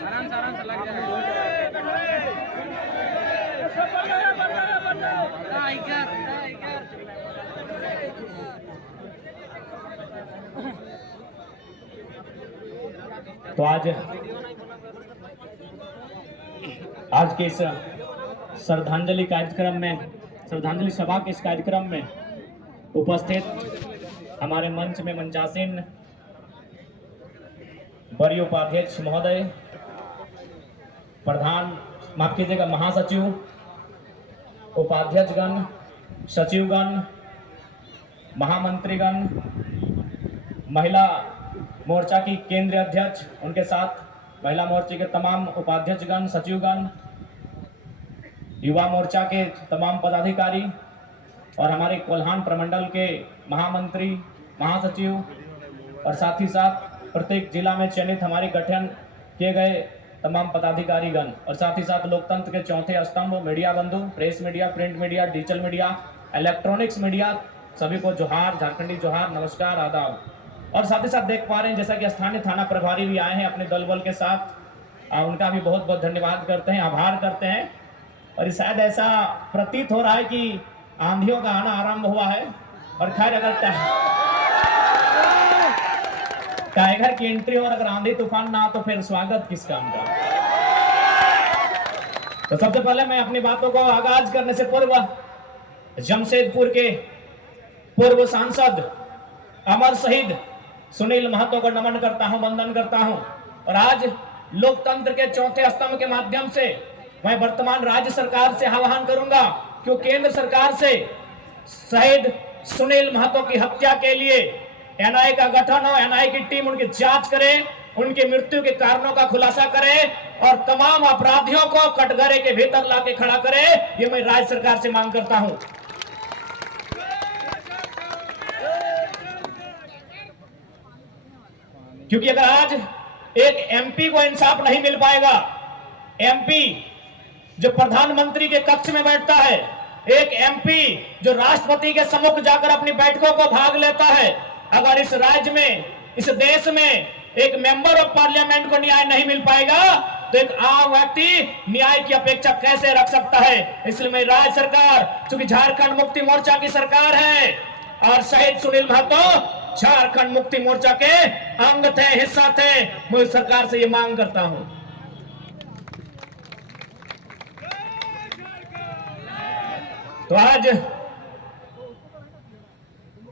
आराम से लग जाएगा। तो आज के इस श्रद्धांजलि कार्यक्रम में, श्रद्धांजलि सभा के इस कार्यक्रम में उपस्थित हमारे मंच में मंचासीन वरीय उपाध्यक्ष महोदय, प्रधान माफ कीजिएगा महासचिव, उपाध्यक्षगण, सचिवगण, महामंत्रीगण, महिला मोर्चा की केंद्रीय अध्यक्ष, उनके साथ महिला मोर्चे के तमाम उपाध्यक्षगण, सचिवगण, युवा मोर्चा के तमाम पदाधिकारी और हमारे कोल्हान प्रमंडल के महामंत्री, महासचिव और साथ ही साथ प्रत्येक जिला में चयनित हमारे गठन किए गए तमाम पदाधिकारीगण और साथ ही साथ लोकतंत्र के चौथे स्तंभ मीडिया बंधु, press media, print media, digital media, electronics media, सभी को जोहार, झारखंडी जोहार, नमस्कार, आदाब। और साथ ही साथ देख पा रहे हैं जैसा कि स्थानीय थाना प्रभारी भी आए हैं अपने दल बल के साथ, उनका भी बहुत बहुत धन्यवाद करते हैं, आभार करते हैं। और शायद ऐसा प्रतीत हो रहा है कि आंधियों का आना आरंभ हुआ है। और खैर अगर टाइगर की एंट्री और अगर आंधी तूफान ना तो फिर स्वागत किस काम का। तो सबसे पहले मैं अपनी बातों को आगाज करने से पूर्व जमशेदपुर के पूर्व सांसद अमर शहीद सुनील महतो को नमन करता हूं, वंदन करता हूं। और आज लोकतंत्र के चौथे स्तंभ के माध्यम से मैं वर्तमान राज्य सरकार से आह्वान करूंगा कि केंद्र सरकार से शहीद सुनील महतो की हत्या के लिए एनआईए का गठन हो, एनआईए की टीम उनकी जांच करे, उनकी मृत्यु के कारणों का खुलासा करे और तमाम अपराधियों को कटघरे के भीतर लाके खड़ा करे। ये मैं राज्य सरकार से मांग करता हूं। क्योंकि अगर आज एक एमपी को इंसाफ नहीं मिल पाएगा, एमपी जो प्रधानमंत्री के कक्ष में बैठता है, एक एमपी जो राष्ट्रपति के सम्मुख जाकर अपनी बैठकों को भाग लेता है, अगर इस राज्य में, इस देश में एक मेंबर ऑफ पार्लियामेंट को न्याय नहीं मिल पाएगा तो एक आम व्यक्ति न्याय की अपेक्षा कैसे रख सकता है। इसलिए मैं राज्य सरकार, चूंकि झारखंड मुक्ति मोर्चा की सरकार है और शहीद सुनील महतो झारखंड मुक्ति मोर्चा के अंग थे, हिस्सा थे, मैं सरकार से ये मांग करता हूं। तो आज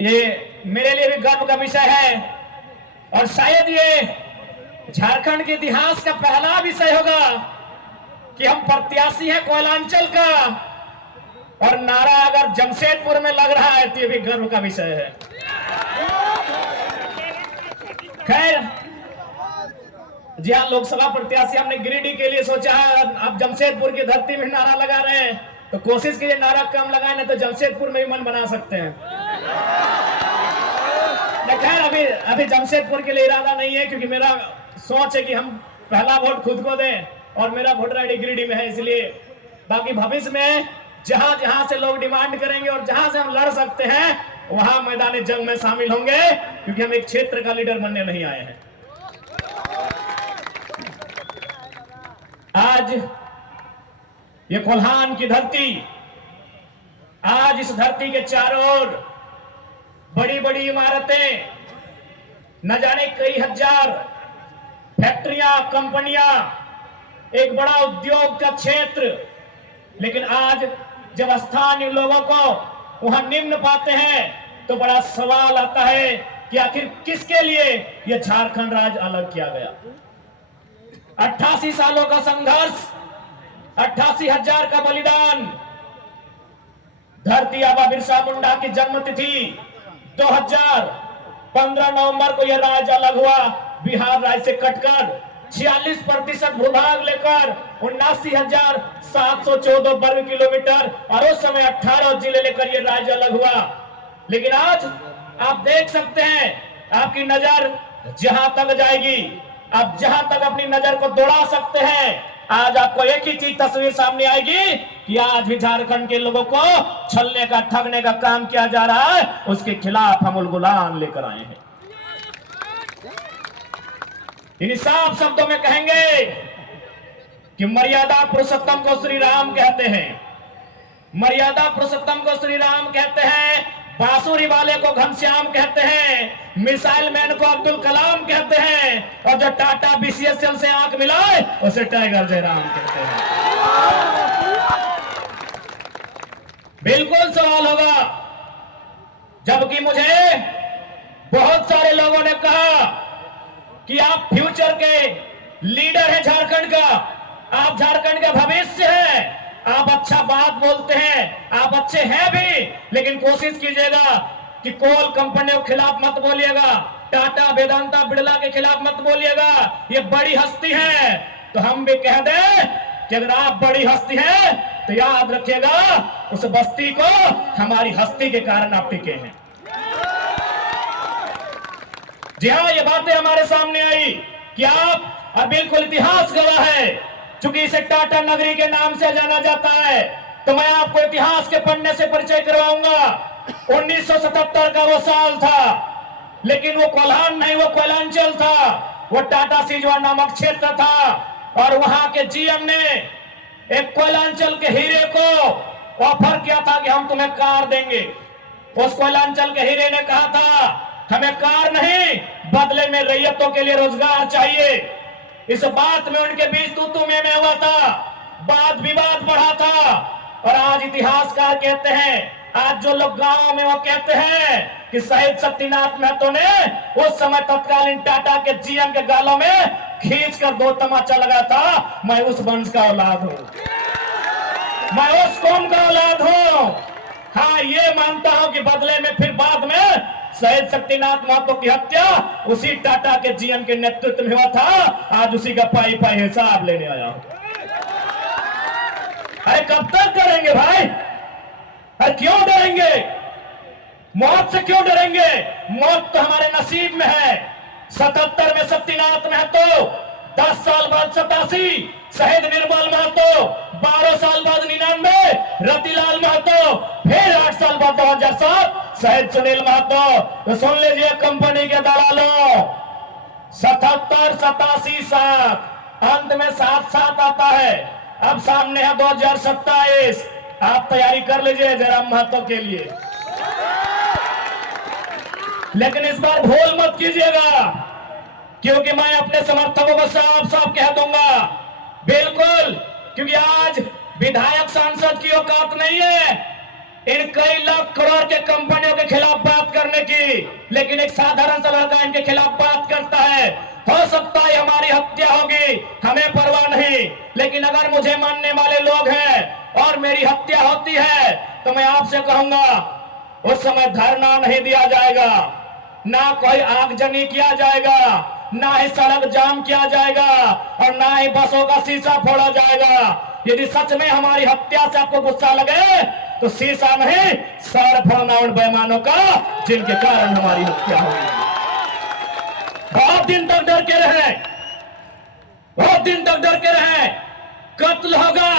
ये मेरे लिए भी गर्व का विषय है और शायद ये झारखंड के इतिहास का पहला विषय होगा कि हम प्रत्याशी हैं कोयलांचल का और नारा अगर जमशेदपुर में लग रहा है तो ये भी गर्व का विषय है। खैर जी हाँ, लोकसभा प्रत्याशी हमने गिरिडीह के लिए सोचा है, अब जमशेदपुर की धरती में नारा लगा रहे हैं तो कोशिश कीजिए नारा कम लगाए, नहीं तो जमशेदपुर में भी मन बना सकते हैं। खैर अभी जमशेदपुर के लिए इरादा नहीं है क्योंकि मेरा सोच है कि हम पहला वोट खुद को दें और मेरा वोटर आईडी गिरिडीह में है, इसलिए बाकी भविष्य में जहां जहां से लोग डिमांड करेंगे और जहां से हम लड़ सकते हैं वहां मैदानी जंग में शामिल होंगे, क्योंकि हम एक क्षेत्र का लीडर बनने नहीं आए हैं। आज ये कोल्हान की धरती, आज इस धरती के चारों ओर बड़ी बड़ी इमारतें, न जाने कई हजार फैक्ट्रियां, कंपनियां, एक बड़ा उद्योग का क्षेत्र, लेकिन आज जब स्थानीय लोगों को वहां निम्न पाते हैं तो बड़ा सवाल आता है कि आखिर किसके लिए यह झारखंड राज्य अलग किया गया। 88 सालों का संघर्ष, 88,000 का बलिदान, धरती आबा बिरसा मुंडा की जन्मतिथि 2015 नवंबर को यह राज्य अलग हुआ, बिहार राज्य से कटकर 46% भूभाग लेकर 79,714 वर्ग किलोमीटर और उस समय 18 जिले लेकर यह राज्य अलग हुआ। लेकिन आज आप देख सकते हैं, आपकी नजर जहां तक जाएगी, आप जहां तक अपनी नजर को दौड़ा सकते हैं, आज आपको एक ही चीज तस्वीर सामने आएगी कि आज भी झारखंड के लोगों को छलने का ठगने का काम किया जा रहा है, उसके खिलाफ हम उलगुलान लेकर आए हैं। इन साफ शब्दों में कहेंगे कि मर्यादा पुरुषोत्तम को श्री राम कहते हैं, मर्यादा पुरुषोत्तम को श्री राम कहते हैं, बांसुरी वाले को घनश्याम कहते हैं, मिसाइल मैन को अब्दुल कलाम कहते हैं, और जो टाटा बीसीएसएल से आंख मिलाए उसे टाइगर जयराम कहते हैं। बिल्कुल सवाल होगा, जबकि मुझे बहुत सारे लोगों ने कहा कि आप फ्यूचर के लीडर हैं झारखंड का, आप झारखंड का भविष्य है, आप अच्छा बात बोलते हैं, आप अच्छे हैं भी, लेकिन कोशिश कीजिएगा कि कोल कंपनियों के खिलाफ मत बोलिएगा, टाटा वेदांता बिड़ला के खिलाफ मत बोलिएगा, ये बड़ी हस्ती है। तो हम भी कह दें कि अगर आप बड़ी हस्ती हैं तो याद रखिएगा उस बस्ती को हमारी हस्ती के कारण आप टिके हैं। जी हाँ, ये बातें हमारे सामने आई कि आप, और बिल्कुल इतिहास गवाह है, चूंकि इसे टाटा नगरी के नाम से जाना जाता है, तो मैं आपको इतिहास के पन्ने से परिचय करवाऊंगा। 1977 का वो साल था, लेकिन वो कोल्हान नहीं, वो कोयलांचल था, वो टाटा सिजवा नामक क्षेत्र था, और वहां के जीएम ने एक कोयलांचल के हीरे को ऑफर किया था कि हम तुम्हें कार देंगे। उस कोयलांचल के हीरे ने कहा था हमें कार नहीं, बदले में रैयतों के लिए रोजगार चाहिए। इस बात में उनके बीच तू में हुआ था, वाद विवाद बढ़ा था, और आज इतिहासकार कहते हैं, आज जो लोग गांव में वो कहते हैं कि शहीद शक्तिनाथ महतो ने उस समय तत्कालीन टाटा के जीएम के गालों में खींचकर 2 तमाचा लगा था, मैं उस वंश का औलाद हूं, मैं उस कौम का औलाद हूं। हाँ, ये मानता हूं कि बदले में फिर बाद में शहीद शक्तिनाथ महतो की हत्या उसी टाटा के जीएम के नेतृत्व में हुआ था, आज उसी का पाई पाई हिसाब लेने आया हूं। अरे कब तक करेंगे भाई? अरे क्यों डरेंगे? मौत से क्यों डरेंगे? मौत तो हमारे नसीब में है। 77 में शक्तिनाथ महतो, 10 साल बाद 87 शहीद निर्मल महतो, 12 साल बाद 99 रतिलाल महतो, फिर 8 साल बाद 2007 शहीद सुनील महतो। तो सुन लीजिए कंपनी के दलालों, 77, 87, 7, अंत में 7 आता है। अब सामने है 2027, आप तैयारी कर लीजिए जयराम महतो के लिए, लेकिन इस बार भूल मत कीजिएगा, क्योंकि मैं अपने समर्थकों को साफ साफ कह दूंगा, बिल्कुल, क्योंकि आज विधायक सांसद की औकात नहीं है इन कई लाख करोड़ के कंपनियों के खिलाफ बात करने की, लेकिन एक साधारण सा लड़का इनके खिलाफ बात करता है। हो सकता है हमारी हत्या होगी, हमें परवाह नहीं, लेकिन अगर मुझे मानने वाले लोग हैं और मेरी हत्या होती है तो मैं आपसे कहूंगा उस समय धरना नहीं दिया जाएगा, ना कोई आगजनी किया जाएगा, ना ही सड़क जाम किया जाएगा, और ना ही बसों का शीशा फोड़ा जाएगा। यदि सच में हमारी हत्या से आपको गुस्सा लगे तो शीशा नहीं, सर फोड़ना उन बेईमानों का जिनके कारण हमारी हत्या हुई। बहुत दिन तक डर के रहे, बहुत दिन तक डर के रहे, कत्ल होगा,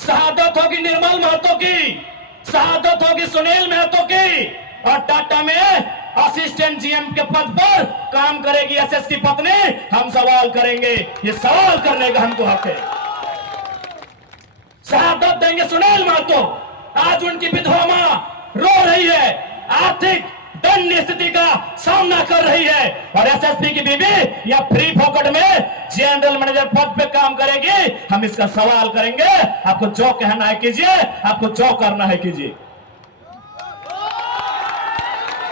शहादत होगी निर्मल महतो की, शहादत होगी सुनील महतो की, और टाटा में असिस्टेंट जीएम के पद पर काम करेगी एसएस की पत्नी। हम सवाल करेंगे, ये सवाल करने का हमको हक है। शहादत देंगे सुनील महतो, आज उनकी विधवा मां रो रही है, आर्थिक दयनीय स्थिति का सामना कर रही है, और एसएसपी की बीबी या फ्री फोकट में जनरल मैनेजर पद पे काम करेगी। हम इसका सवाल करेंगे, आपको जो कहना है कीजिए, आपको जो करना है कीजिए।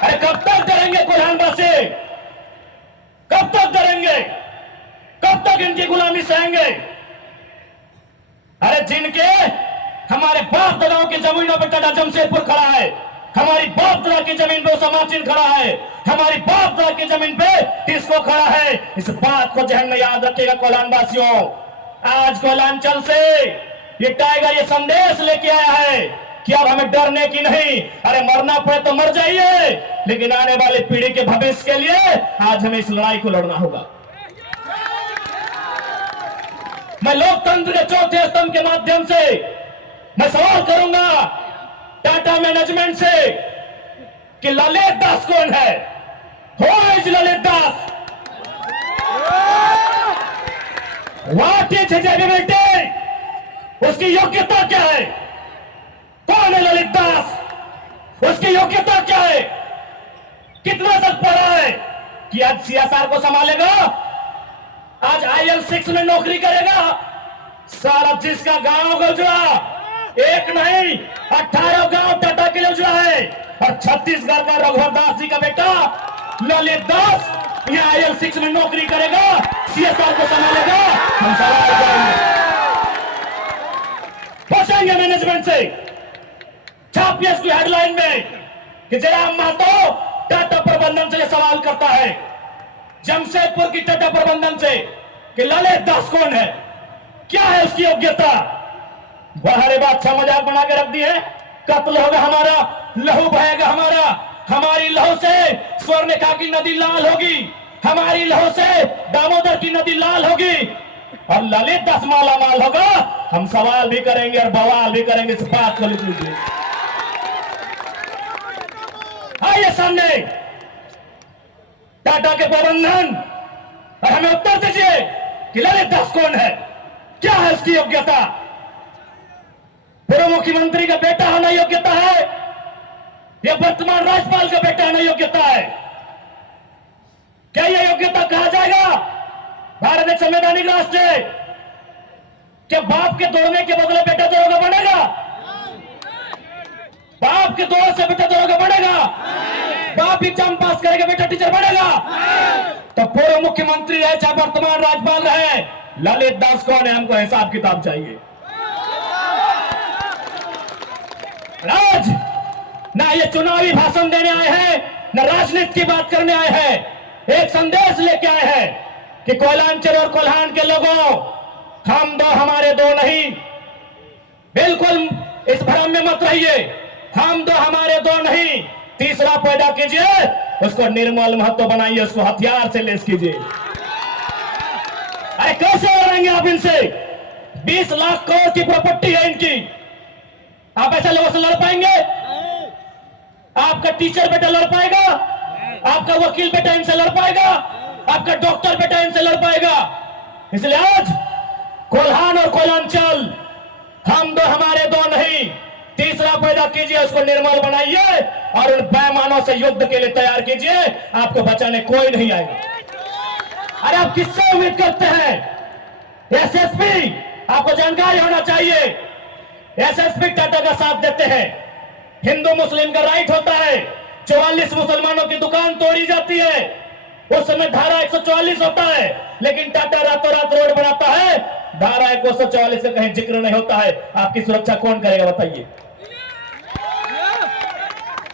अरे कब तक डरेंगे कोल्हानवा से? कब तक डरेंगे? कब तक इनकी गुलामी सहेंगे? अरे जिनके हमारे बाप दादाओं की जमीनों पर टाटा जमशेदपुर खड़ा है, हमारी बाप दादा की जमीन पे ओसामा चिन खड़ा है, हमारी बाप दादा की जमीन पे टिस्को खड़ा है। इस बात को जहन में याद रखिएगा कोल्हानवासियों। आज कोयलांचल से ये टाइगर ये संदेश लेके आया है कि अब हमें डरने की नहीं, अरे मरना पड़े तो मर जाइए, लेकिन आने वाली पीढ़ी के भविष्य के लिए आज हमें इस लड़ाई को लड़ना होगा। मैं लोकतंत्र के चौथे स्तंभ के माध्यम से मैं सवाल करूंगा टाटा मैनेजमेंट से कि ललित दास कौन है? Who is Lalit Das? What is his ability? उसकी योग्यता क्या है? कौन है ललित दास? उसकी योग्यता क्या है? कितना तक पढ़ा है कि आज सीएसआर को संभालेगा? आज IL6 में नौकरी करेगा? सारा जिसका गांव का उजड़ा, एक नहीं 18 गांव टाटा के लिए उजड़ा है, और छत्तीसगढ़ का रघुवर दास जी का बेटा ललित दास यहाँ IL6 में नौकरी करेगा, सीएसआर को संभालेगा। हम सवाल पूछेंगे मैनेजमेंट से, छापिए इसकी हेडलाइन में कि जयराम महतो टाटा प्रबंधन से सवाल करता है, जमशेदपुर की टाटा प्रबंधन से कि ललित दास कौन है, क्या है उसकी योग्यता? बाहर बादशाह मजाक बना के रख दी है, कत्ल होगा हमारा, लहू बहेगा हमारा, हमारी लहू से स्वर्णरेखा की नदी लाल होगी, हमारी लहू से दामोदर की नदी लाल होगी, और ललित दास माला माल होगा। हम सवाल भी करेंगे और बवाल भी करेंगे, इस बात को लिख लीजिए। आइए सामने टाटा के प्रबंधन और हमें उत्तर दीजिए कि ललित दास कौन है, क्या है उसकी योग्यता? पूर्व मुख्यमंत्री का बेटा होना योग्यता है या वर्तमान राज्यपाल का बेटा होना योग्यता है? क्या यह योग्यता कहा जाएगा? भारत एक संवैधानिक राष्ट्र है, क्या बाप के दौड़ने के बदले बेटा दौड़ेगा बनेगा? बाप के दौड़ से बेटा दौड़ेगा बनेगा? बाप एग्जाम पास करेगा बेटा टीचर बनेगा? तो पूर्व मुख्यमंत्री है चाहे वर्तमान राज्यपाल रहे, ललित दास कौन है? हमको हिसाब किताब चाहिए। आज ना ये चुनावी भाषण देने आए हैं, ना राजनीति की बात करने आए हैं, एक संदेश लेके आए हैं कि कोयलांचल और कोल्हान के लोगों, हम दो हमारे दो नहीं, बिल्कुल इस भ्रम में मत रहिए, हम दो हमारे दो नहीं, तीसरा पैदा कीजिए, उसको निर्मल महत्व बनाइए, उसको हथियार से लेस कीजिए। अरे कैसे लड़ेंगे आप इनसे? 20 लाख करोड़ की प्रॉपर्टी है इनकी, आप ऐसे लोगों से लड़ पाएंगे? आपका टीचर बेटा लड़ पाएगा? आपका वकील बेटा इनसे लड़ पाएगा? आपका डॉक्टर बेटा इनसे लड़ पाएगा? इसलिए आज कोल्हान और कोयलांचल, हम दो हमारे दो नहीं, तीसरा पैदा कीजिए, उसको निर्मल बनाइए और उन पैमानों से युद्ध के लिए तैयार कीजिए, आपको बचाने कोई नहीं आएगा। अरे आप किससे उम्मीद करते हैं? एसएसपी, आपको जानकारी होना चाहिए, एसएसपी टाटा का साथ देते हैं, हिंदू मुस्लिम का राइट होता है, 44 मुसलमानों की दुकान तोड़ी जाती है, उस समय धारा 144 होता है, लेकिन टाटा रातों रात रोड बनाता है, धारा 144 का कहीं जिक्र नहीं होता है। आपकी सुरक्षा कौन करेगा बताइए?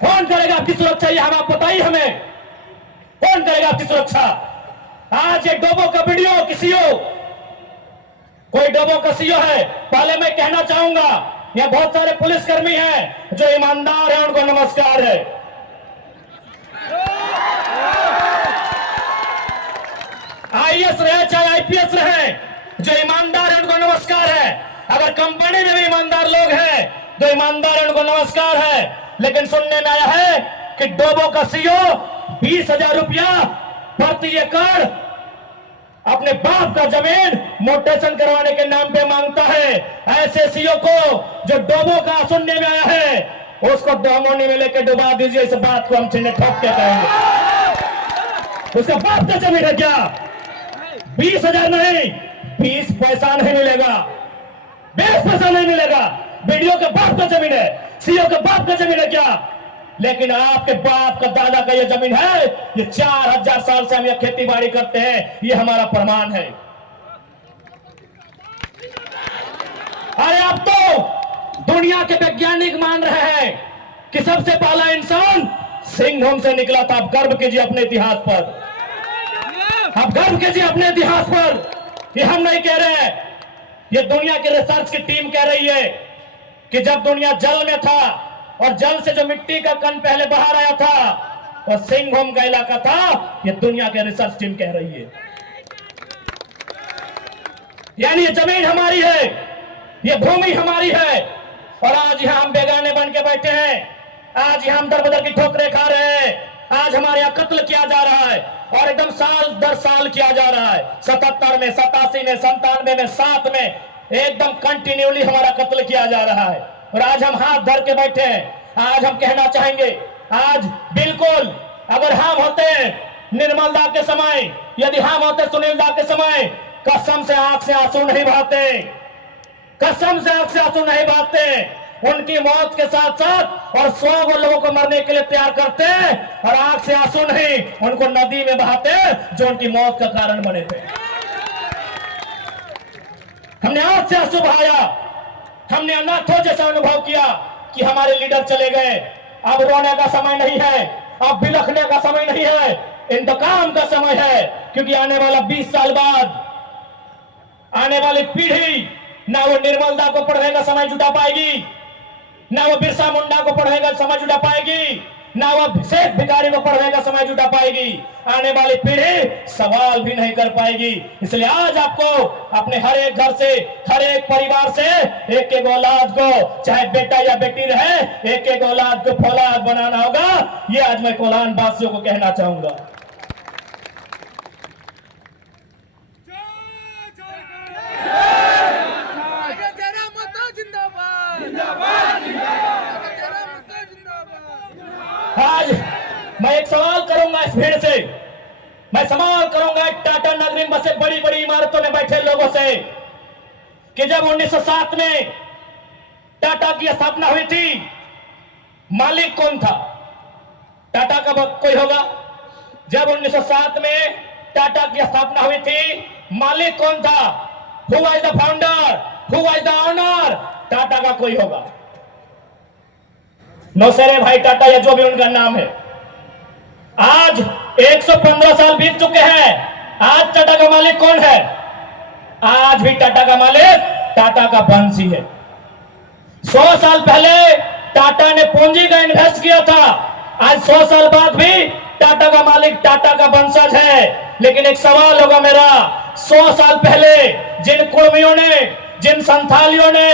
कौन करेगा आपकी सुरक्षा? ये हम आप बताइए हमें, कौन करेगा आपकी सुरक्षा? आज एक डोबो का वीडियो किसी हो, कोई डोबो का सीओ है, पहले मैं कहना चाहूंगा यहाँ बहुत सारे पुलिसकर्मी हैं जो ईमानदार हैं, उनको नमस्कार है। आईएएस रहे चाहे आईपीएस रहे, जो ईमानदार है उनको नमस्कार है। अगर कंपनी में भी ईमानदार लोग हैं जो ईमानदार है उनको नमस्कार है। लेकिन सुनने में आया है कि डोबो का सीओ 20,000 रुपया प्रति एकड़ अपने बाप का जमीन मोटेशन करवाने के नाम पे मांगता है। ऐसे सीओ को जो डोबो का सुनने में आया है उसको डोमोनी में लेकर डुबा दीजिए। इस बात को हम चिन्ह ठोक के कहेंगे। उसका बाप का जमीन है क्या? 20,000 नहीं, 20 पैसा नहीं मिलेगा, 20 पैसा नहीं मिलेगा। वीडियो के बाप का जमीन है, सीओ के बाप का जमीन है क्या? लेकिन आपके बाप का दादा का ये जमीन है, ये 4000 साल से हम ये खेती बाड़ी करते हैं, ये हमारा प्रमाण है। अरे अब तो दुनिया के वैज्ञानिक मान रहे हैं कि सबसे पहला इंसान सिंघम से निकला था। आप गर्व कीजिए अपने इतिहास पर, आप गर्व कीजिए अपने इतिहास पर। ये हम नहीं कह रहे हैं, ये दुनिया की रिसर्च की टीम कह रही है कि जब दुनिया जल में था और जल से जो मिट्टी का कण पहले बाहर आया था और सिंघम का इलाका था, ये दुनिया के रिसर्च टीम कह रही है। यानी ये जमीन हमारी है, ये भूमि हमारी है। और आज यहाँ हम बेगाने बन के बैठे हैं। आज यहाँ हम दर बदर की ठोकरें खा रहे हैं। आज हमारे यहाँ कत्ल किया जा रहा है और एकदम साल दर साल किया जा रहा है। 77 में, 87 में, 97 में, 7 में एकदम कंटिन्यूली हमारा कत्ल किया जा रहा है। और आज हम हाथ धर के बैठे हैं। आज हम कहना चाहेंगे, आज बिल्कुल अगर हम होते निर्मल दा के समय, यदि हम होते सुनील दा के समय, कसम से आंख से आंसू नहीं बहाते, कसम से आंख से आंसू नहीं बहाते। उनकी मौत के साथ साथ और 100 लोगों को मरने के लिए तैयार करते और आंख से आंसू नहीं उनको नदी में बहाते जो उनकी मौत का कारण बने थे। हमने आंख से आंसू बहाया। हमने अनाथों जैसा अनुभव किया कि हमारे लीडर चले गए। अब रोने का समय नहीं है, अब बिलखने का समय नहीं है, इंतकाम का समय है। क्योंकि आने वाला 20 साल बाद आने वाली पीढ़ी ना वो निर्मल दा को पढ़ने का समय जुटा पाएगी, ना वो बिरसा मुंडा को पढ़ने का समय जुटा पाएगी, ना वो शेख भिखारी को पढ़ने का समय जुटा पाएगी। आने वाली पीढ़ी सवाल भी नहीं कर पाएगी। इसलिए आज आपको अपने हर एक घर से, हर एक परिवार से एक एक औलाद को, चाहे बेटा या बेटी रहे, एक एक औलाद को फौलाद बनाना होगा। ये आज मैं कोलान वासियों को कहना चाहूंगा। आज मैं एक सवाल करूंगा इस भीड़ से, मैं सवाल करूंगा टाटा नगरी में से बड़ी बड़ी इमारतों में बैठे लोगों से कि जब 1907 में टाटा की स्थापना हुई थी, मालिक कौन था? टाटा का कोई होगा? जब 1907 में टाटा की स्थापना हुई थी, मालिक कौन था? Who was the founder? Who was the owner? Tata का कोई होगा? नौसेरे भाई टाटा या जो भी उनका नाम है। आज 115 साल बीत चुके हैं। आज टाटा का मालिक कौन है? आज भी टाटा का मालिक टाटा का वंशी है। 100 साल पहले टाटा ने पूंजी का इन्वेस्ट किया था। आज 100 साल बाद भी टाटा का मालिक टाटा का वंशज है। लेकिन एक सवाल होगा मेरा, 100 साल पहले जिन कुर्मियों ने, जिन संथालियों ने,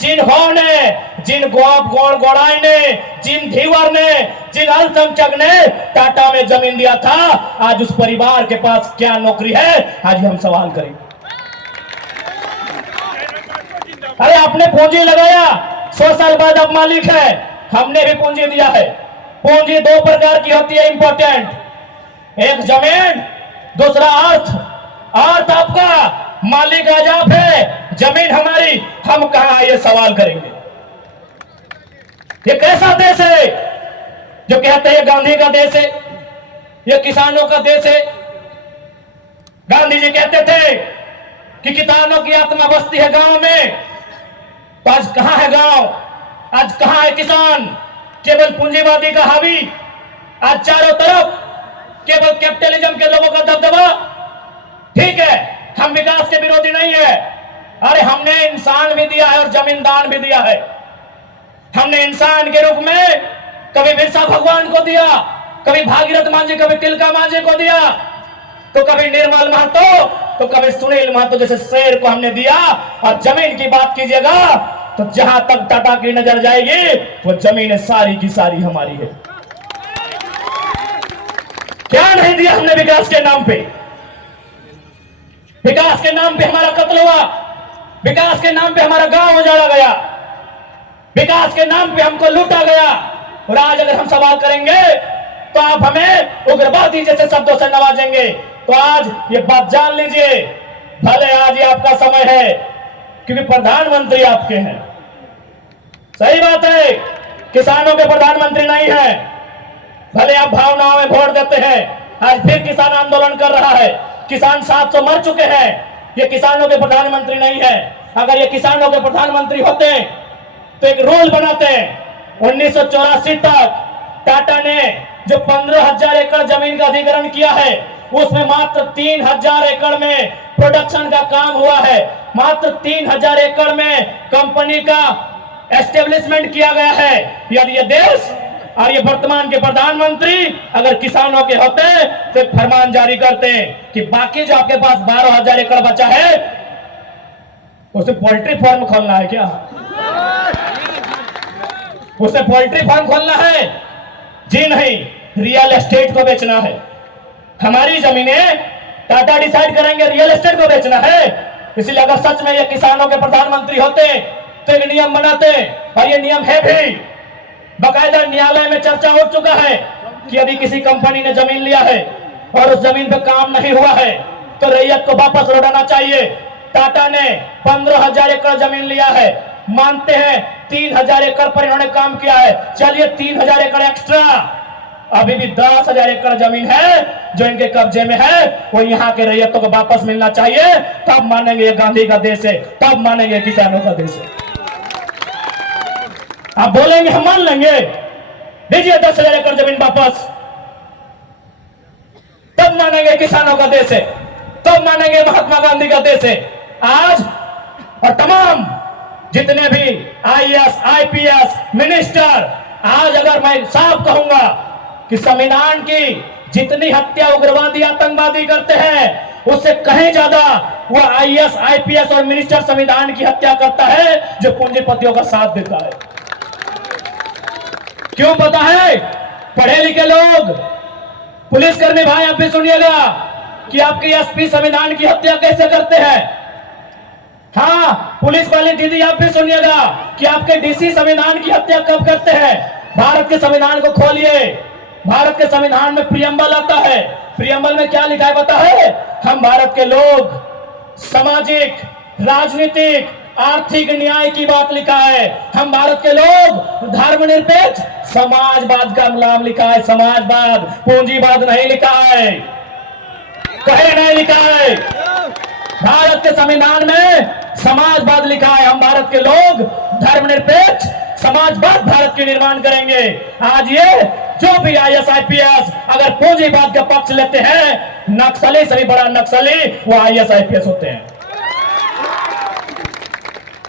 जिन हो ने, जिन गोड़ाई ने, जिन धीवर ने, जिन अल्पसंख्यक ने टाटा में जमीन दिया था, आज उस परिवार के पास क्या नौकरी है? आज हम सवाल करेंगे। अरे आपने पूंजी लगाया, 100 साल बाद अब मालिक है। हमने भी पूंजी दिया है। पूंजी 2 प्रकार की होती है इंपॉर्टेंट, एक जमीन, दूसरा अर्थ। अर्थ आपका, मालिक आज आप है, जमीन हमारी, हम कहां ये सवाल करेंगे। ये कैसा देश है जो कहते हैं गांधी का देश है, ये किसानों का देश है? गांधी जी कहते थे कि किसानों की आत्मा बसती है गांव में। तो आज कहां है गांव? आज कहां है किसान? केवल पूंजीवादी का हावी, आज चारों तरफ केवल कैपिटलिज्म के लोगों का दबदबा। ठीक है, हम विकास के विरोधी नहीं है। अरे हमने इंसान भी दिया है और जमींदार भी दिया है। हमने इंसान के रूप में कभी बिरसा भगवान को दिया, कभी भागीरथ मांझी, कभी तिलका मांझी को दिया, तो कभी निर्मल महतो, तो कभी सुनील महतो जैसे शेर को हमने दिया। और जमीन की बात कीजिएगा तो जहां तक टाटा की नजर जाएगी वो जमीनें सारी की सारी हमारी है। क्या नहीं दिया हमने विकास के नाम पे? विकास के नाम पे हमारा कत्ल हुआ, विकास के नाम पे हमारा गांव उजाड़ा गया, विकास के नाम पे हमको लूटा गया। और आज अगर हम सवाल करेंगे तो आप हमें उग्रवादी जैसे शब्दों से नवाजेंगे। तो आज ये बात जान लीजिए, भले आज ये आपका समय है क्योंकि प्रधानमंत्री आपके हैं। सही बात है, किसानों के प्रधानमंत्री नहीं है। भले आप भावनाओं में वोट देते हैं, आज फिर किसान आंदोलन कर रहा है, किसान 700 मर चुके हैं। ये किसानों के प्रधानमंत्री नहीं है। अगर ये किसानों के प्रधानमंत्री होते तो एक रूल बनाते। 1984 तक टाटा ने जो 15,000 एकड़ जमीन का अधिग्रहण किया है, उसमें मात्र 3,000 एकड़ में प्रोडक्शन का काम हुआ है। मात्र 3,000 एकड़ में कंपनी का एस्टेब्लिशमेंट किया गया है। यदि ये देश और ये वर्तमान के प्रधानमंत्री अगर किसानों के होते तो एक फरमान जारी करते कि बाकी जो आपके पास 12,000 एकड़ बचा है, उसे पोल्ट्री फार्म खोलना है क्या? उसे पोल्ट्री फार्म खोलना है? जी नहीं, रियल एस्टेट को बेचना है। हमारी जमीनें टाटा डिसाइड करेंगे, रियल एस्टेट को बेचना है। इसलिए अगर सच में ये किसानों के प्रधानमंत्री होते तो एक नियम बनाते, और ये नियम है भी, बकायदा न्यायालय में चर्चा हो चुका है कि यदि किसी कंपनी ने जमीन लिया है और उस जमीन पे काम नहीं हुआ है तो रैयत को वापस लौटाना चाहिए। टाटा ने 15,000 एकड़ जमीन लिया है, मानते हैं 3,000 एकड़ पर इन्होंने काम किया है, चलिए 3,000 एकड़ एक्स्ट्रा, अभी भी 10,000 एकड़ जमीन है जो इनके कब्जे में है, वो यहाँ के रैयतों को वापस मिलना चाहिए। तब मानेंगे ये गांधी का देश है, तब मानेंगे किसानों का देश है। आप बोलेंगे हम मान लेंगे, दीजिए 10,000 एकड़ जमीन वापस, तब मानेंगे किसानों का देश है, तब मानेंगे महात्मा गांधी का देश है। आज और तमाम जितने भी आईएएस, आईपीएस, मिनिस्टर, आज अगर मैं साफ कहूंगा कि संविधान की जितनी हत्या उग्रवादी आतंकवादी करते हैं उससे कहीं ज्यादा वो आईएएस, आईपीएस और मिनिस्टर संविधान की हत्या करता है जो पूंजीपतियों का साथ देता है। क्यों पता है? पढ़े लिखे लोग, पुलिसकर्मी भाई आप भी सुनिएगा कि आपके एसपी संविधान की हत्या कैसे करते हैं। हाँ, पुलिस वाली दीदी आप भी सुनिएगा कि आपके डीसी संविधान की हत्या कब करते हैं। भारत के संविधान को खोलिए, भारत के संविधान में प्रियम्बल आता है, प्रियम्बल में क्या लिखा है पता है? हम भारत के लोग सामाजिक, राजनीतिक, आर्थिक न्याय की बात लिखा है। हम भारत के लोग धर्मनिरपेक्ष समाजवाद का नाम लिखा है, समाजवाद, पूंजीवाद नहीं लिखा है, कहीं नहीं लिखा है। भारत के संविधान में समाजवाद लिखा है। हम भारत के लोग धर्मनिरपेक्ष समाजवाद भारत के निर्माण करेंगे। आज ये जो भी आईएएस, आईपीएस अगर पूंजीवाद का पक्ष लेते हैं, नक्सली से भी बड़ा नक्सली वो आईएएस, आईपीएस होते हैं।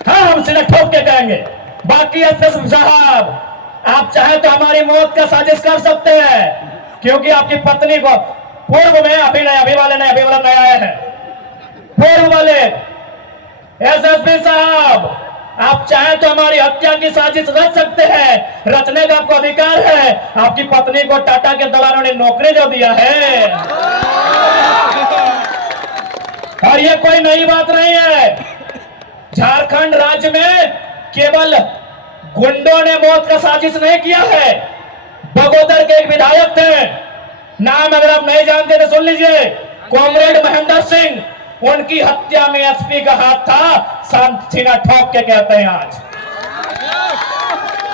हाँ, हम सीधे ठोक के कहेंगे। बाकी एसपी साहब, आप चाहे तो हमारी मौत का साजिश कर सकते हैं, क्योंकि आपकी पत्नी को पूर्व में, अभी वाला नया आया है, पूर्व वाले एसएसपी साहब, आप चाहे तो हमारी हत्या की साजिश रच सकते हैं, रचने का आपको अधिकार है। आपकी पत्नी को टाटा के दलालों ने नौकरी जो दिया है, और ये कोई नई बात नहीं है। झारखंड राज्य में केवल गुंडों ने मौत का साजिश नहीं किया है। बगोदर के एक विधायक थे, नाम अगर आप नहीं जानते तो सुन लीजिए, कॉमरेड महेंद्र सिंह, उनकी हत्या में एसपी का हाथ था। सीना ठोक के कहते हैं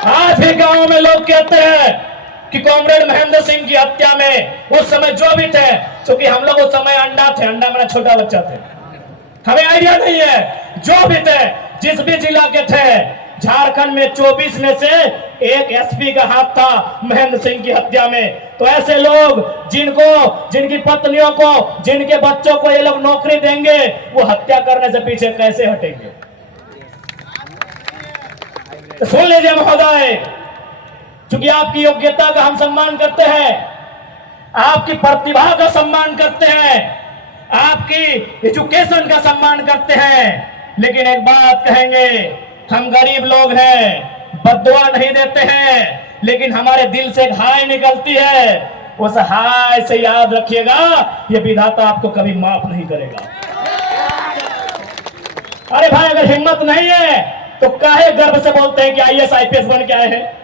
आज भी गांव में लोग कहते हैं कि कॉमरेड महेंद्र सिंह की हत्या में उस समय जो भी थे, क्योंकि हम लोग उस समय अंडा मेरा छोटा बच्चा थे, हमें आइडिया नहीं है, जो भी थे, जिस भी जिला के थे, झारखंड में 24 में से एक एसपी का हाथ था महेंद्र सिंह की हत्या में। तो ऐसे लोग जिनकी पत्नियों को, जिनके बच्चों को ये लोग नौकरी देंगे, वो हत्या करने से पीछे कैसे हटेंगे? तो सुन लीजिए महोदय, क्योंकि आपकी योग्यता का हम सम्मान करते हैं, आपकी प्रतिभा का सम्मान करते हैं, आपकी एजुकेशन का सम्मान करते हैं, लेकिन एक बात कहेंगे, हम गरीब लोग हैं, बद्दुआ नहीं देते हैं, लेकिन हमारे दिल से एक हाय निकलती है, उस हाय से याद रखिएगा, ये विधाता आपको कभी माफ नहीं करेगा। अरे भाई, अगर हिम्मत नहीं है तो काहे गर्व से बोलते हैं कि आईएएस, आईपीएस बन के आए हैं?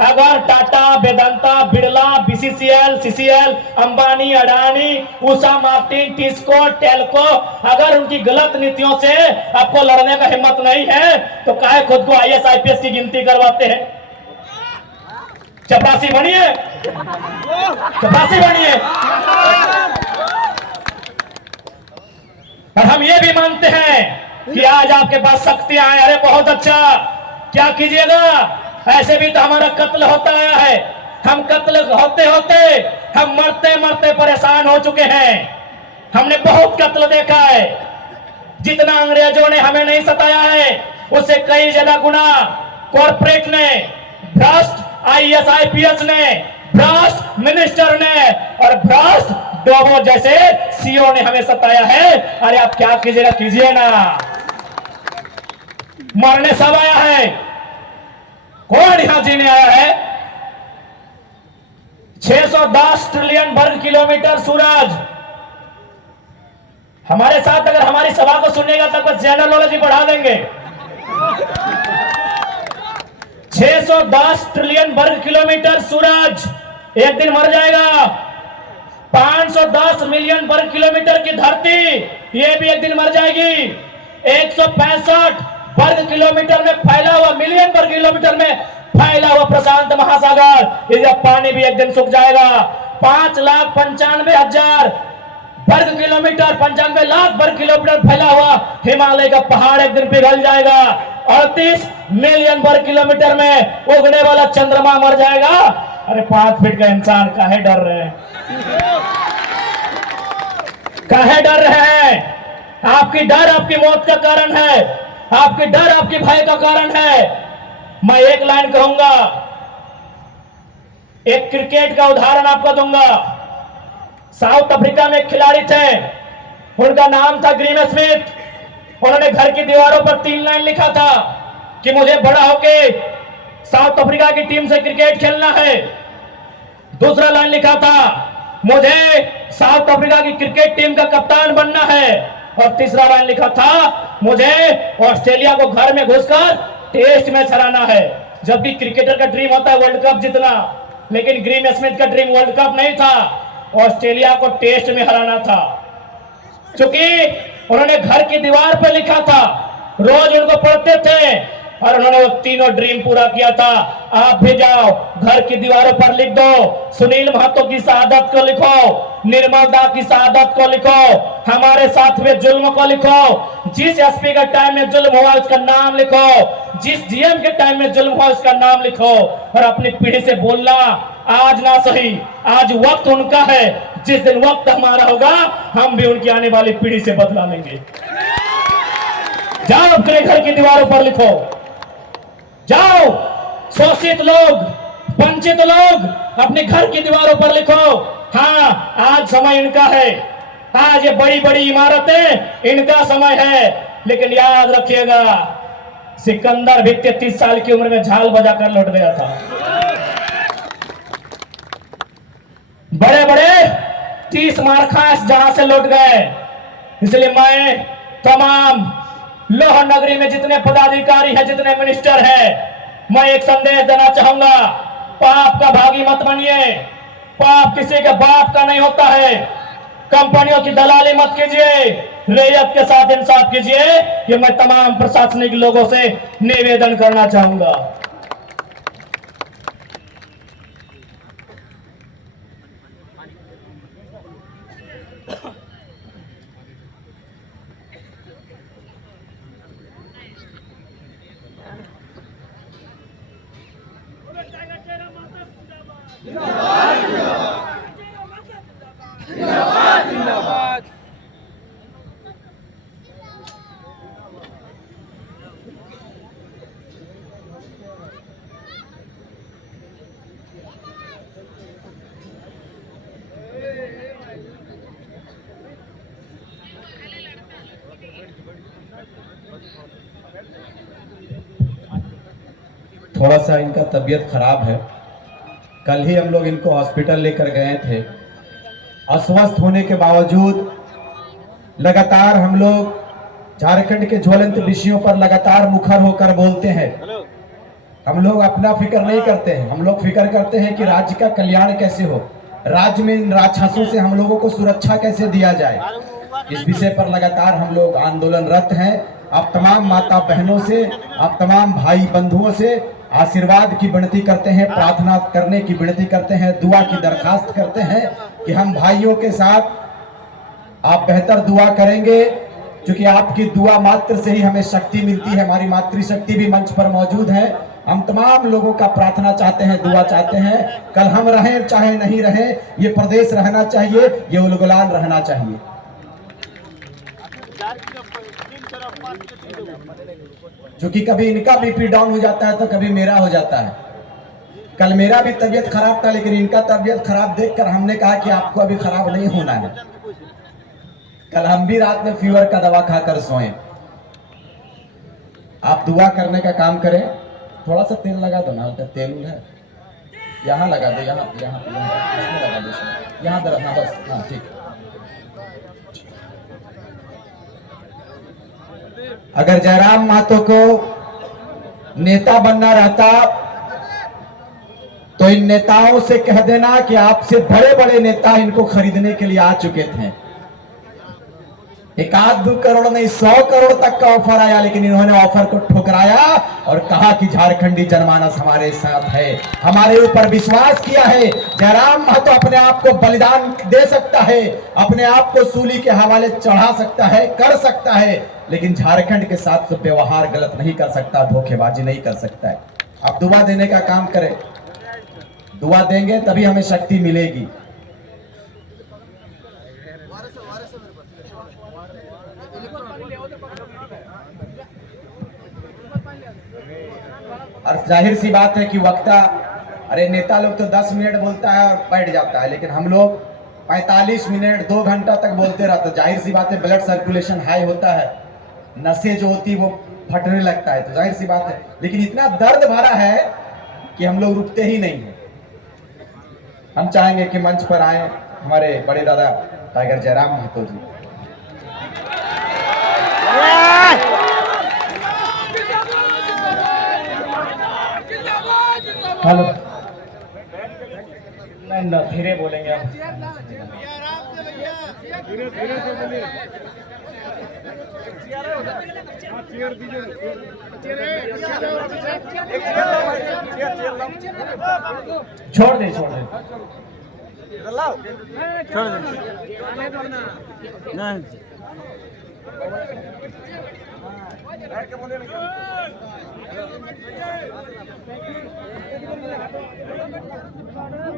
अगर Tata, Vedanta, Birla, BCCL, CCL, Ambani, Adani, Usha Martin, TISCO, Telco, अगर उनकी गलत नीतियों से आपको लड़ने का हिम्मत नहीं है तो काहे खुद को आईएएस, आईपीएस की गिनती करवाते हैं? चपरासी बनिए, चपरासी बनिए। और हम ये भी मानते हैं कि आज आपके पास शक्तियां हैं। अरे बहुत अच्छा, क्या कीजिएगा? ऐसे भी तो हमारा कत्ल होता आया है। हम कत्ल होते होते हम मरते मरते परेशान हो चुके हैं। हमने बहुत कत्ल देखा है। जितना अंग्रेजों ने हमें नहीं सताया है, उससे कई ज्यादा गुना कॉर्पोरेट ने, भ्रष्ट आईएएस, आईपीएस ने, भ्रष्ट मिनिस्टर ने और भ्रष्ट डोबो जैसे सीओ ने हमें सताया है। अरे आप क्या कीजिएगा, कीजिए ना। मरने सब आया है, कौन यहां जीने आया है? 610 ट्रिलियन वर्ग किलोमीटर सूरज। हमारे साथ अगर हमारी सभा को सुनेगा तब बस जनरल नॉलेज ही बढ़ा देंगे। 610 ट्रिलियन वर्ग किलोमीटर सूरज एक दिन मर जाएगा। 510 मिलियन वर्ग किलोमीटर की धरती ये भी एक दिन मर जाएगी। 165 वर्ग किलोमीटर में फैला हुआ, मिलियन वर्ग किलोमीटर में फैला हुआ प्रशांत महासागर, इसका पानी भी एक दिन सूख जाएगा। 5,95,000 वर्ग किलोमीटर, 95 लाख वर्ग किलोमीटर फैला हुआ हिमालय का पहाड़ एक दिन पिघल जाएगा। 38 मिलियन वर्ग किलोमीटर में उगने वाला चंद्रमा मर जाएगा। अरे 5 फीट का इंसान काहे डर रहे हैं? काहे डर रहे हैं? आपकी डर आपकी मौत का कारण है, आपकी डर आपकी भय का कारण है। मैं एक लाइन कहूंगा, एक क्रिकेट का उदाहरण आपको दूंगा। साउथ अफ्रीका में एक खिलाड़ी थे, उनका नाम था ग्रीम स्मिथ। उन्होंने घर की दीवारों पर 3 लाइन लिखा था कि मुझे बड़ा होके साउथ अफ्रीका की टीम से क्रिकेट खेलना है। दूसरा लाइन लिखा था, मुझे साउथ अफ्रीका की क्रिकेट टीम का कप्तान बनना है। और तीसरा लाइन लिखा था, मुझे ऑस्ट्रेलिया को घर में घुसकर टेस्ट मैच हराना है। जबकि क्रिकेटर का ड्रीम होता है वर्ल्ड कप जीतना, लेकिन ग्रीम स्मिथ का ड्रीम वर्ल्ड कप नहीं था, ऑस्ट्रेलिया को टेस्ट में हराना था। क्योंकि उन्होंने घर की दीवार पर लिखा था, रोज उनको पढ़ते थे और उन्होंने वो तीनों ड्रीम पूरा किया था। आप भी जाओ, घर की दीवारों पर लिख दो, सुनील महतो की शहादत को लिखो, निर्मल दा की शहादत को लिखो, हमारे साथ में जुल्म को लिखो, जिस एसपी का टाइम में जुल्म हुआ उसका नाम लिखो, जिस जीएम के टाइम में जुल्म हुआ उसका नाम लिखो। और अपनी पीढ़ी से बोलना, आज ना सही, आज वक्त उनका है, जिस दिन वक्त हमारा होगा हम भी उनकी आने वाली पीढ़ी से बदला लेंगे। जाओ अपने घर की दीवारों पर लिखो, जाओ शोषित लोग, वंचित लोग अपने घर की दीवारों पर लिखो, हाँ आज समय इनका है, आज ये बड़ी बड़ी इमारतें इनका समय है। लेकिन याद रखिएगा, सिकंदर भी 33 साल की उम्र में झाल बजाकर लौट गया था। बड़े बड़े 30 मार्खास जहां से लौट गए। इसलिए मैं तमाम लोह नगरी में जितने पदाधिकारी हैं, जितने मिनिस्टर हैं, मैं एक संदेश देना चाहूंगा, पाप का भागी मत बनिए। पाप किसी के बाप का नहीं होता है। कंपनियों की दलाली मत कीजिए, रैयत के साथ इंसाफ कीजिए। ये मैं तमाम प्रशासनिक लोगों से निवेदन करना चाहूंगा। थोड़ा सा इनका तबीयत खराब है। कल ही हम लोग इनको हॉस्पिटल लेकर गए थे। अस्वस्थ होने के बावजूद लगातार हम लोग झारखंड के ज्वलंत विषयों पर लगातार मुखर होकर बोलते हैं। हम लोग अपना फिक्र नहीं करते हैं, हम लोग फिक्र करते हैं कि राज्य का कल्याण कैसे हो, राज्य में इन राक्षसों से हम लोगों को सुरक्षा कैसे दिया जाए। इस विषय पर लगातार हम लोग आंदोलनरत हैं। आप तमाम माता बहनों से, आप तमाम भाई बंधुओं से आशीर्वाद की विनती करते हैं, प्रार्थना करने की विनती करते हैं, दुआ की दरखास्त करते हैं कि हम भाइयों के साथ आप बेहतर दुआ करेंगे, क्योंकि आपकी दुआ मात्र से ही हमें शक्ति मिलती है। हमारी मातृशक्ति भी मंच पर मौजूद है। हम तमाम लोगों का प्रार्थना चाहते हैं, दुआ चाहते हैं। कल हम रहें चाहे नहीं रहें, ये प्रदेश रहना चाहिए, ये उलगुलान रहना चाहिए। क्योंकि कभी इनका बीपी डाउन हो जाता है तो कभी मेरा हो जाता है। कल मेरा भी तबीयत खराब था, लेकिन इनका तबीयत खराब देखकर हमने कहा कि आपको अभी खराब नहीं होना है। कल हम भी रात में फीवर का दवा खाकर सोए। आप दुआ करने का काम करें। थोड़ा सा तेल लगा दो ना, हल्का तेल है, यहाँ लगा दो, यहाँ यहाँ इसमें लगा दो, इसमें यहाँ दर, हाँ बस, हाँ ठीक। अगर जयराम महतो को नेता बनना रहता तो इन नेताओं से कह देना कि आपसे बड़े बड़े नेता इनको खरीदने के लिए आ चुके थे। 1-2 करोड़ नहीं 100 करोड़ तक का ऑफर आया, लेकिन इन्होंने ऑफर को ठुकराया और कहा कि झारखंडी जनमानस हमारे साथ है, हमारे ऊपर विश्वास किया है। जयराम महतो अपने आप को बलिदान दे सकता है, अपने आप को सूली के हवाले चढ़ा सकता है, कर सकता है, लेकिन झारखंड के साथ व्यवहार गलत नहीं कर सकता, धोखेबाजी नहीं कर सकता है। आप दुआ देने का काम करें, दुआ देंगे तभी हमें शक्ति मिलेगी। और जाहिर सी बात है कि वक्ता, अरे नेता लोग तो 10 मिनट बोलता है और बैठ जाता है, लेकिन हम लोग 45 मिनट 2 घंटा तक बोलते रहते। जाहिर सी बात है, ब्लड सर्कुलेशन हाई होता है, नसें जो होती वो फटने लगता है, तो जाहिर सी बात है। लेकिन इतना दर्द भरा है कि हम लोग रुकते ही नहीं है। हम चाहेंगे कि मंच पर आए हमारे बड़े दादा टाइगर जयराम महतो जी। हेलो, नहीं धीरे बोलेंगे आप। छोड़ दे छोड़ दे छोड़ दे।